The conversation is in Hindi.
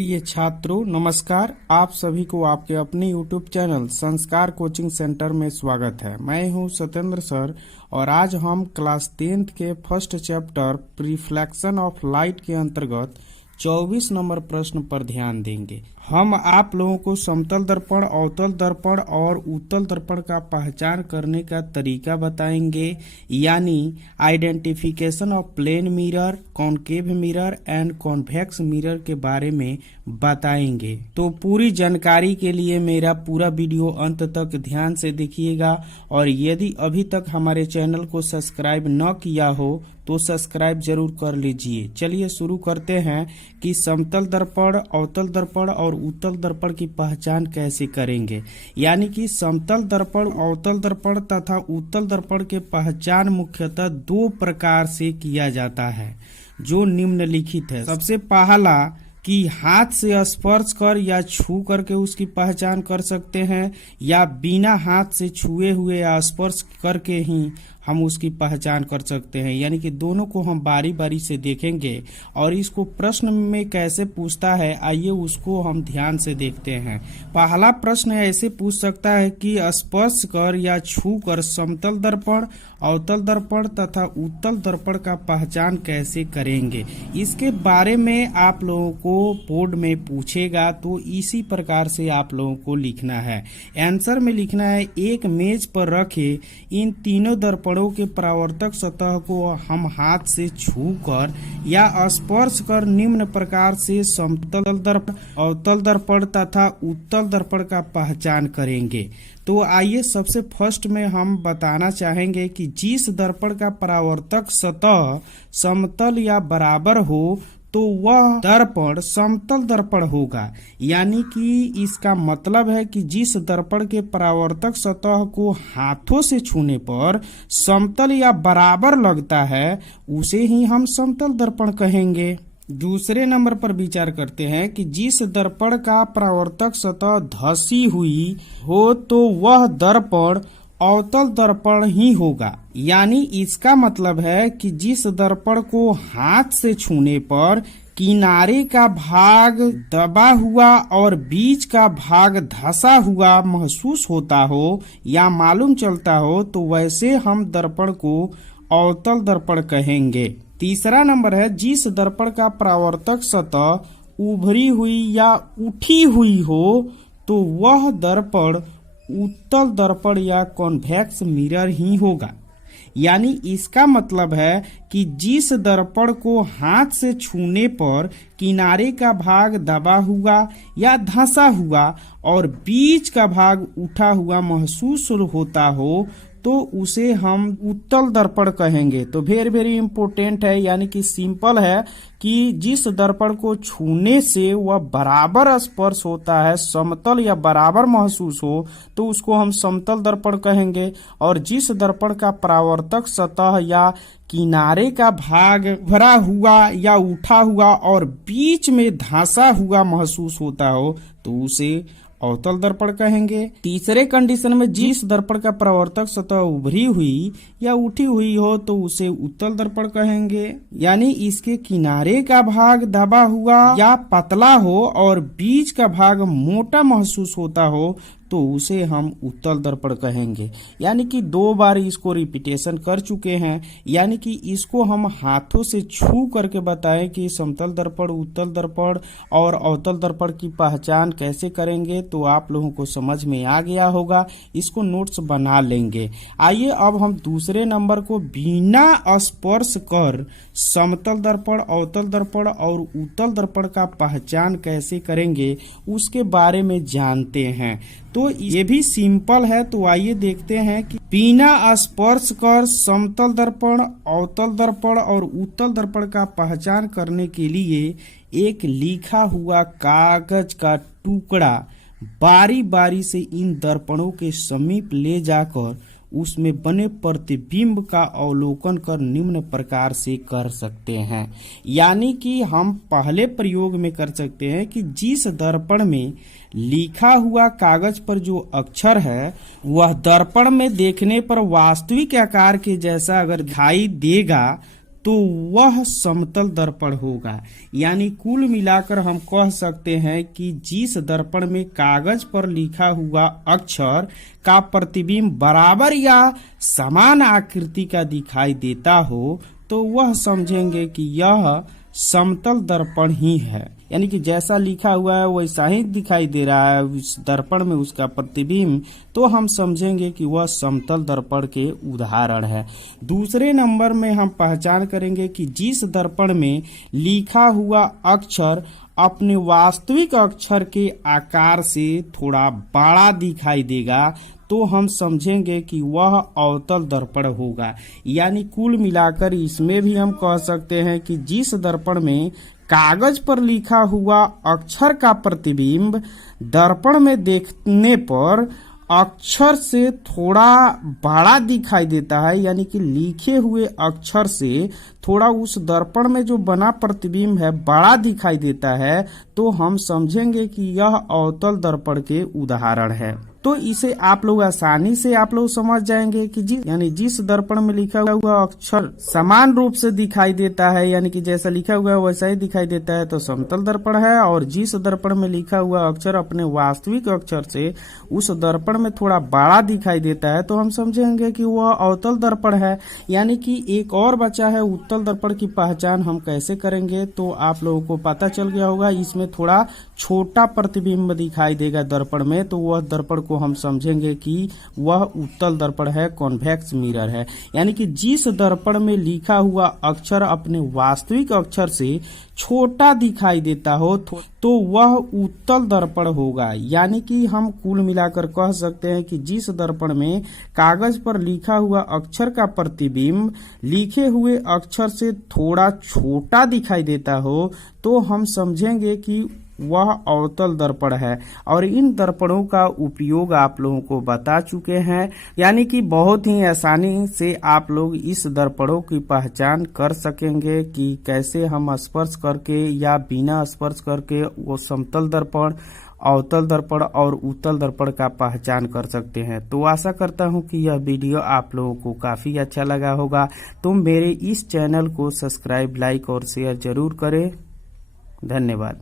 प्रिय छात्रों नमस्कार। आप सभी को आपके अपने YouTube चैनल संस्कार कोचिंग सेंटर में स्वागत है। मैं हूं सत्येंद्र सर और आज हम क्लास 10th के first chapter reflection of light के अंतर्गत 24 नंबर प्रश्न पर ध्यान देंगे। हम आप लोगों को समतल दर्पण, अवतल दर्पण और उत्तल दर्पण का पहचान करने का तरीका बताएंगे, यानी identification of plane mirror, concave mirror and convex mirror के बारे में बताएंगे। तो पूरी जानकारी के लिए मेरा पूरा वीडियो अंत तक ध्यान से देखिएगा और यदि अभी तक हमारे चैनल को सब्सक्राइब न किया हो तो सब्सक्राइब जरूर कर लीजिए। चलिए शुरू करते हैं कि समतल दर्पण, अवतल दर्पण और उत्तल दर्पण की पहचान कैसे करेंगे। यानी कि समतल दर्पण, अवतल दर्पण तथा उत्तल दर्पण के पहचान मुख्यतः दो प्रकार से किया जाता है जो निम्नलिखित है। सबसे पहला कि हाथ से स्पर्श कर या छू करके उसकी पहचान कर सकते हैं, या बिना हाथ से छुए हुए या स्पर्श करके ही हम उसकी पहचान कर सकते हैं। यानी कि दोनों को हम बारी बारी से देखेंगे और इसको प्रश्न में कैसे पूछता है, आइए उसको हम ध्यान से देखते हैं। पहला प्रश्न ऐसे पूछ सकता है कि स्पर्श कर या छू कर समतल दर्पण, अवतल दर्पण तथा उत्तल दर्पण का पहचान कैसे करेंगे। इसके बारे में आप लोगों को बोर्ड में पूछेगा तो इसी प्रकार से आप लोगों को लिखना है। आंसर में लिखना है, एक मेज पर रखे इन तीनों दर्पणों के परावर्तक सतह को हम हाथ से छूकर या स्पर्श कर निम्न प्रकार से समतल दर्पण, अवतल दर्पण तथा उत्तल दर्पण का पहचान करेंगे। तो आइए सबसे फर्स्ट में हम बताना चाहेंगे कि जिस दर्पण का परावर्तक सतह समतल या बराबर हो तो वह दर्पण समतल दर्पण होगा। यानी कि इसका मतलब है कि जिस दर्पण के परावर्तक सतह को हाथों से छूने पर समतल या बराबर लगता है उसे ही हम समतल दर्पण कहेंगे। दूसरे नंबर पर विचार करते हैं कि जिस दर्पण का परावर्तक सतह धसी हुई हो तो वह दर्पण अवतल दर्पण ही होगा। यानी इसका मतलब है कि जिस दर्पण को हाथ से छूने पर किनारे का भाग दबा हुआ और बीच का भाग धसा हुआ महसूस होता हो या मालूम चलता हो तो वैसे हम दर्पण को अवतल दर्पण कहेंगे। तीसरा नंबर है, जिस दर्पण का परावर्तक सतह उभरी हुई या उठी हुई हो तो वह दर्पण उत्तल दर्पण या कॉन्वेक्स मिरर ही होगा। यानी इसका मतलब है कि जिस दर्पण को हाथ से छूने पर किनारे का भाग दबा हुआ या धंसा हुआ और बीच का भाग उठा हुआ महसूस होता हो तो उसे हम उत्तल दर्पण कहेंगे। तो वेरी इम्पोर्टेंट है, यानी कि सिंपल है कि जिस दर्पण को छूने से वह बराबर स्पर्श होता है, समतल या बराबर महसूस हो तो उसको हम समतल दर्पण कहेंगे। और जिस दर्पण का परावर्तक सतह या किनारे का भाग भरा हुआ या उठा हुआ और बीच में धंसा हुआ महसूस होता हो तो उसे अवतल दर्पण कहेंगे। तीसरे कंडीशन में जिस दर्पण का परावर्तक सतह उभरी हुई या उठी हुई हो तो उसे उत्तल दर्पण कहेंगे। यानी इसके किनारे का भाग दबा हुआ या पतला हो और बीच का भाग मोटा महसूस होता हो तो उसे हम उत्तल दर्पण कहेंगे। यानी कि दो बार इसको रिपीटेशन कर चुके हैं। यानी कि इसको हम हाथों से छू करके बताएं कि समतल दर्पण, उत्तल दर्पण और अवतल दर्पण की पहचान कैसे करेंगे तो आप लोगों को समझ में आ गया होगा। इसको नोट्स बना लेंगे। आइए अब हम दूसरे नंबर को बिना स्पर्श कर समतल दर्पण, अवतल दर्पण और उत्तल दर्पण का पहचान कैसे करेंगे उसके बारे में जानते हैं। तो ये भी सिंपल है। तो आइए देखते हैं कि बिना स्पर्श कर समतल दर्पण, अवतल दर्पण और उत्तल दर्पण का पहचान करने के लिए एक लिखा हुआ कागज का टुकड़ा बारी बारी से इन दर्पणों के समीप ले जाकर उसमें बने प्रतिबिंब का अवलोकन कर निम्न प्रकार से कर सकते हैं। यानी कि हम पहले प्रयोग में कर सकते हैं कि जिस दर्पण में लिखा हुआ कागज पर जो अक्षर है वह दर्पण में देखने पर वास्तविक आकार के जैसा अगर दिखाई देगा तो वह समतल दर्पण होगा। यानी कुल मिलाकर हम कह सकते हैं कि जिस दर्पण में कागज पर लिखा हुआ अक्षर का प्रतिबिंब बराबर या समान आकृति का दिखाई देता हो तो वह समझेंगे कि यह समतल दर्पण ही है। यानी कि जैसा लिखा हुआ है वैसा ही दिखाई दे रहा है उस दर्पण में उसका प्रतिबिंब, तो हम समझेंगे कि वह समतल दर्पण के उदाहरण है। दूसरे नंबर में हम पहचान करेंगे कि जिस दर्पण में लिखा हुआ अक्षर अपने वास्तविक अक्षर के आकार से थोड़ा बड़ा दिखाई देगा तो हम समझेंगे कि वह अवतल दर्पण होगा। यानी कुल मिलाकर इसमें भी हम कह सकते हैं कि जिस दर्पण में कागज पर लिखा हुआ अक्षर का प्रतिबिंब दर्पण में देखने पर अक्षर से थोड़ा बड़ा दिखाई देता है, यानी कि लिखे हुए अक्षर से थोड़ा उस दर्पण में जो बना प्रतिबिंब है बड़ा दिखाई देता है, तो हम समझेंगे कि यह अवतल दर्पण के उदाहरण है। तो इसे आप लोग आसानी से आप लोग समझ जाएंगे कि जिस दर्पण में लिखा हुआ अक्षर समान रूप से दिखाई देता है, यानी कि जैसा लिखा हुआ है वैसा ही दिखाई देता है, तो समतल दर्पण है। और जिस दर्पण में लिखा हुआ अक्षर अपने वास्तविक अक्षर से उस दर्पण में थोड़ा बड़ा दिखाई देता है तो हम समझेंगे कि वह अवतल दर्पण है। यानी कि एक और बचा है उत्तल दर्पण की पहचान हम कैसे करेंगे, तो आप लोगों को पता चल गया होगा। इसमें थोड़ा छोटा प्रतिबिंब दिखाई देगा दर्पण में, तो वह दर्पण को हम समझेंगे कि वह उत्तल दर्पण है, कॉन्वेक्स मिरर है। यानी कि जिस दर्पण में लिखा हुआ अक्षर अपने वास्तविक अक्षर से छोटा दिखाई देता हो तो वह उत्तल दर्पण होगा। यानी कि हम कुल मिलाकर कह सकते हैं कि जिस दर्पण में कागज पर लिखा हुआ अक्षर का प्रतिबिंब लिखे हुए अक्षर से थोड़ा छोटा दिखाई देता हो तो हम समझेंगे कि वह अवतल दर्पण है। और इन दर्पणों का उपयोग आप लोगों को बता चुके हैं, यानी कि बहुत ही आसानी से आप लोग इस दर्पणों की पहचान कर सकेंगे कि कैसे हम स्पर्श करके या बिना स्पर्श करके वो समतल दर्पण, अवतल दर्पण और उत्तल दर्पण का पहचान कर सकते हैं। तो आशा करता हूं कि यह वीडियो आप लोगों को काफी अच्छा लगा होगा। तुम मेरे इस चैनल को सब्सक्राइब, लाइक और शेयर जरूर करें। धन्यवाद।